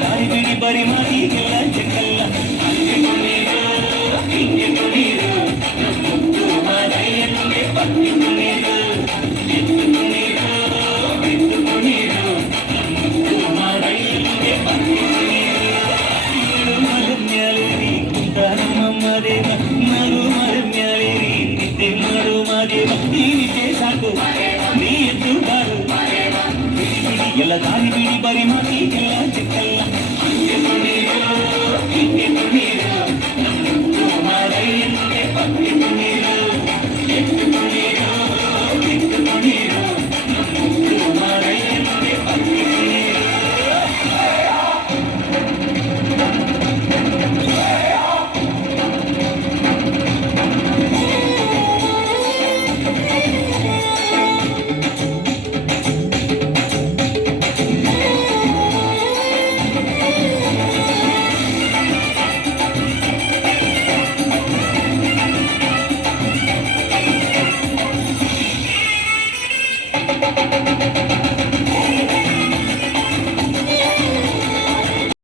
ದಾರಿ ಬಿಡಿ ಬರಿ ಮಾತಿಗೆಲ್ಲ ಚೆಕ್ಕಲ್ಲ ಹಂಗೆ ಕುಣೀರು ಹಿಂಗೆ ಕುಣೀರು ಮುತ್ತು ಮಾರಯ್ಯನಿಗೆ ಪತ್ತಿ ಕುಣೀರು ಎತ್ತು ಕುಣೀರು ಬಿತ್ತು ಕುಣೀರು ಮುತ್ತು ಮಾರಯ್ಯನಿಗೆ ಪತ್ತಿ ಕುಣೀರು ಏಳು ಮರ ಮ್ಯಾಲೇರಿ ಕುಂತ ನಮ್ಮ ದೇವ ನಡು ಮರ ಮ್ಯಾಲೇರಿ ನಿದ್ದೆ ಮಾಡು ಮಾದೇವ ಈ ನಿದ್ದೆ ಸಾಕು ನೀ ಎದ್ದು ಬಾರು ಎಲ್ಲ ದಾರಿ ಬಿಡಿ ಬರಿ ಮಾತಿಗೆಲ್ಲ ಚೆಕ್ಕಲ್ಲ ಹಂಗೆ ಕುಣೀರು ಹಿಂಗೆ ಕುಣೀರು ಮುತ್ತು ಮಾರಯ್ಯನಿಗೆ ಪತ್ತಿ ಕುಣೀರು ಎತ್ತು ಕುಣೀರು ಬಿತ್ತು ಕುಣೀರು ಮುತ್ತು ಮಾರಯ್ಯನಿಗೆ ಪತ್ತಿ ಕುಣೀರು